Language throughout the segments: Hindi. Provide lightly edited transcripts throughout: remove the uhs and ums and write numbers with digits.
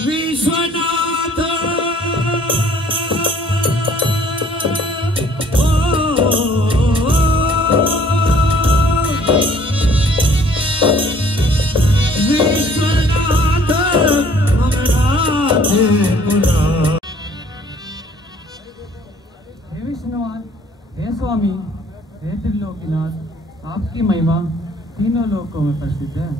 विश्वनाथ हे स्वामी, हे त्रिलोकीनाथ, आपकी महिमा तीनों लोकों में प्रसिद्ध है।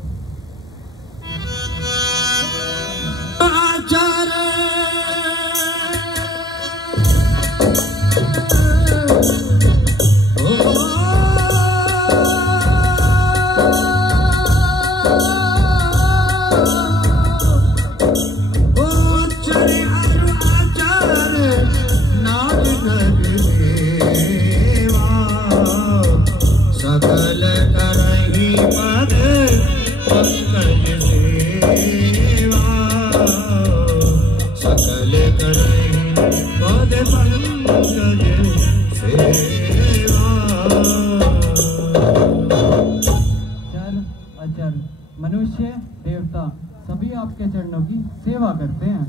मनुष्य देवता सभी आपके चरणों की सेवा करते हैं।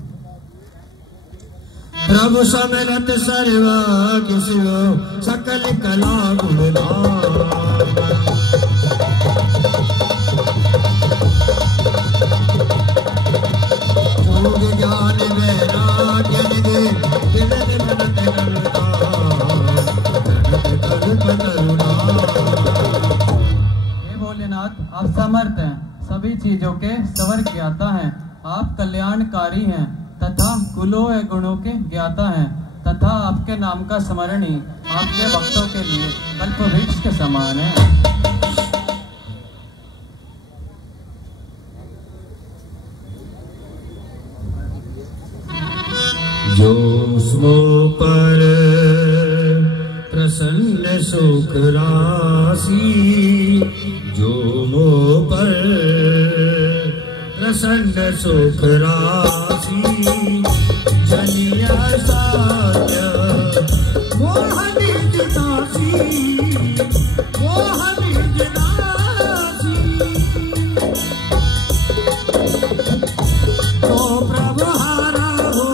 प्रभु समिरत सर्वा किसियो सकल कला ज्ञान हे भोलेनाथ, आप समर्थ हैं, सभी चीजों के स्वर ज्ञाता हैं। आप कल्याणकारी हैं तथा कुलों व गुणों के ज्ञाता हैं तथा आपके नाम का स्मरण ही आपके भक्तों के लिए कल्पवृक्ष के समान है। जो स्मो पर प्रसन्न सुख राशि, जो मो पर प्रसन्न सुख राशि, जनिया साध्य मोहनी जनासी, मोहनी जनासी। तो प्रभु हारा हो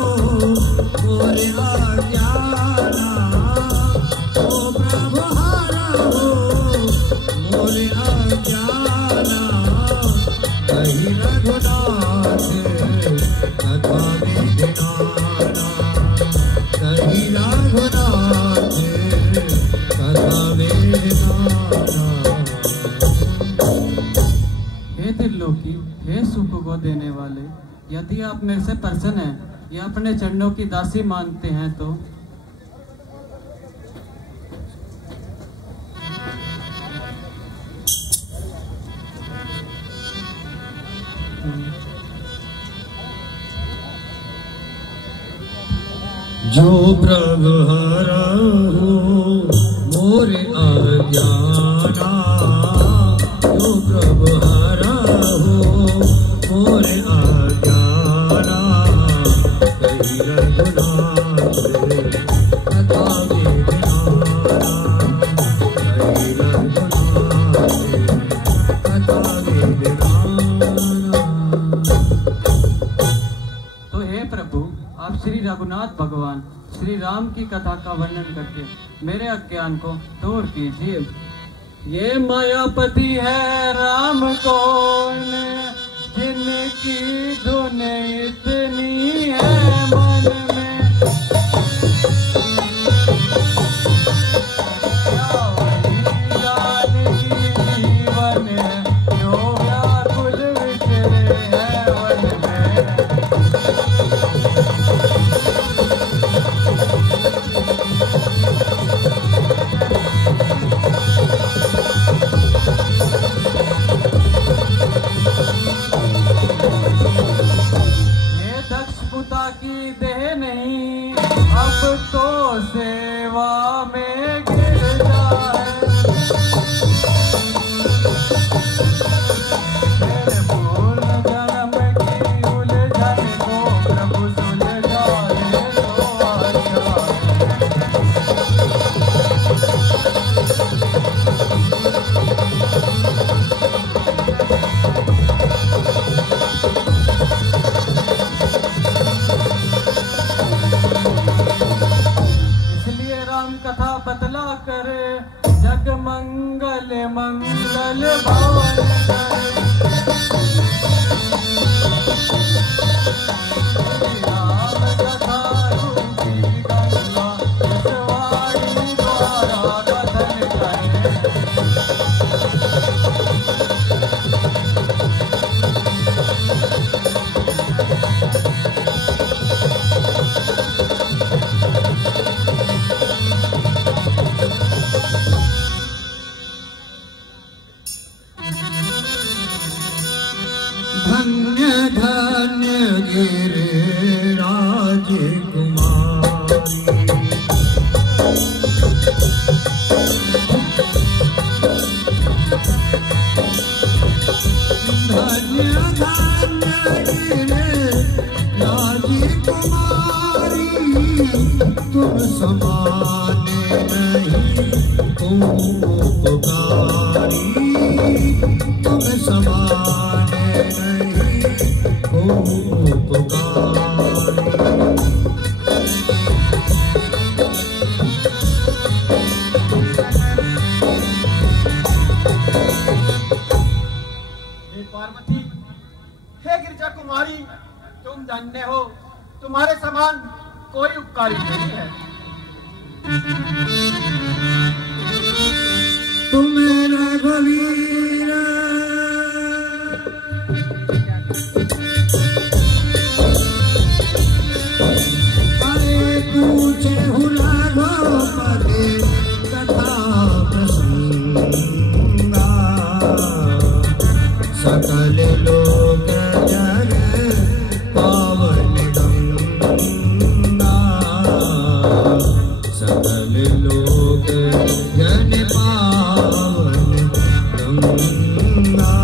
मोरे अज्ञाना, तो प्रभु हारा हो मोरे अज्ञाना। कहीं रघुनाथ कथा वेदनाना, कहीं रघुनाथ कथा वेदनाना। हे त्रिलोकी, हे सुख को देने वाले, यदि आप मेरे से प्रसन्न हैं या अपने चरणों की दासी मानते हैं तो जो प्रभु हरा हो मोरे अज्ञाना, जो प्रभु हरा हो मोरे अज्ञाना। कहीं रघुनाथ कथा वेदनाना, कहीं रघुनाथ कथा वेदनाना। तो हे प्रभु, आप श्री रघुनाथ भगवान श्री राम की कथा का वर्णन करके मेरे अज्ञान को दूर कीजिए। ये मायापति है राम कौन, जिनकी धुन इतनी है मन में। जीवन है जो व्याकुल विचरे है वन में। की देह नहीं अब तो सेवा में गिर जाए। मेरे पूर्ण जन्म की उलझन को प्रभु सुलझाए तो अच्छा। राजकुमारी तुम समाने नहीं उपकारी, तुम समाने नहीं उपकारी। पार्वती, हे गिरिजा कुमारी, तुम धन्य हो, तुम्हारे समान कोई उपकारी नहीं है। तुम रघुवीर अरे पूछे रघुपति कथा प्रसंगा, सकल लोक जन पावन गंगा, सकल लोक जन पावन गंगा।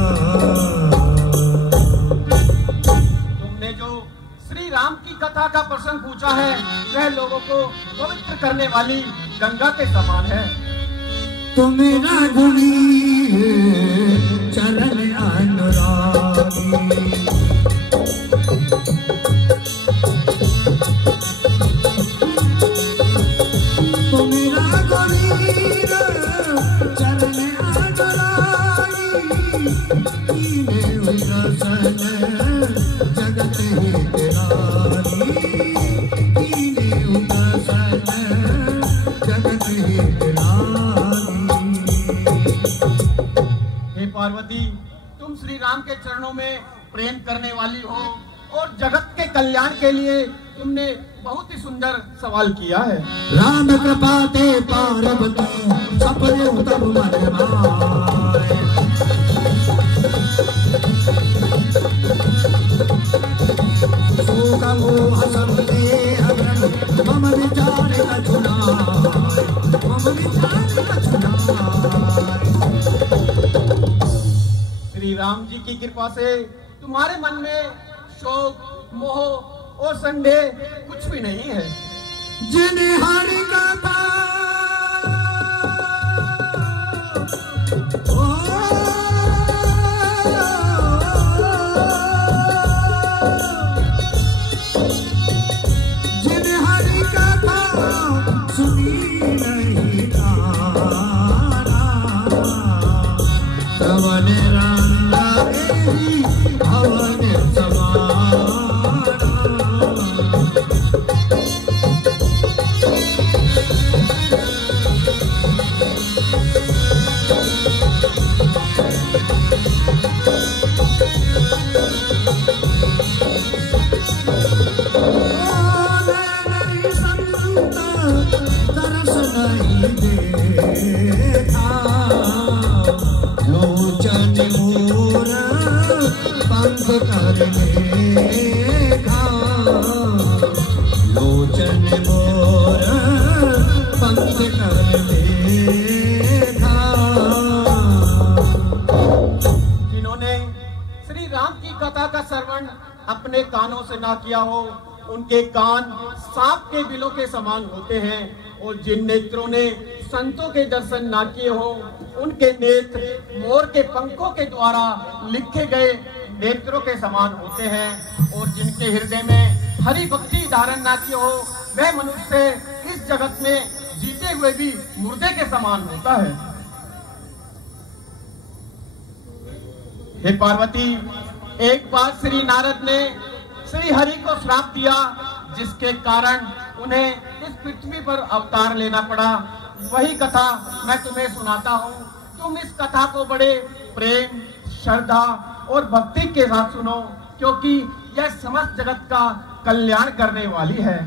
तुमने जो श्री राम की कथा का प्रसंग पूछा है वह लोगों को पवित्र करने वाली गंगा के समान है। तुम रघुवीर चरण अनुरागी, तुम रघुवीर चरण अनुरागी, कीन्हे उदासन जगत हितकारी, कीन्हे उदासन जगत हितकारी। हे पार्वती, तुम श्री राम के चरणों में प्रेम करने वाली हो और जगत के कल्याण के लिए तुमने बहुत ही सुंदर सवाल किया है। राम कृपा ते पार्वती सपने तब मन भाए, शोक मोह संदेह मम विचार कछुनाय, मम विचार कछुनाय। श्री राम जी की कृपा से तुम्हारे मन में शोक, मोह और संदेह कुछ भी नहीं है। जिन हरि कथा जिन हरि कथा सुनी नहीं तारा, श्रवण रंगा एहि भवन समारा। लोचन मोर पंख कर लेखा, लोचन मोर पंख कर लेखा। जिन्होंने श्री राम की कथा का श्रवण अपने कानों से ना किया हो, उनके कान सांप के बिलों के समान होते हैं, और जिन नेत्रों ने संतों के दर्शन ना किए हो, उनके नेत्र मोर के पंखों के द्वारा लिखे गए नेत्रों के समान होते हैं, और जिनके हृदय में हरि भक्ति धारण ना किए हो, वह मनुष्य इस जगत में जीते हुए भी मुर्दे के समान होता है। हे पार्वती, एक बार श्री नारद ने श्री हरि को श्राप दिया, जिसके कारण उन्हें इस पृथ्वी पर अवतार लेना पड़ा। वही कथा मैं तुम्हें सुनाता हूँ। तुम इस कथा को बड़े प्रेम, श्रद्धा और भक्ति के साथ सुनो, क्योंकि यह समस्त जगत का कल्याण करने वाली है।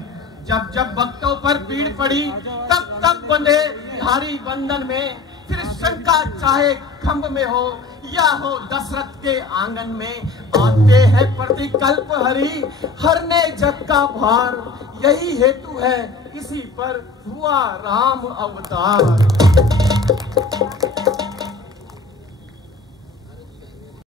जब जब भक्तों पर पीड़ पड़ी, तब तब बंधे बिहारी बंधन में, फिर शंका चाहे खंभ में हो या हो दशरथ के आंगन में, आते हैं प्रतिकल्प हरि हरने जग का भार। यही हेतु है इसी पर हुआ राम अवतार।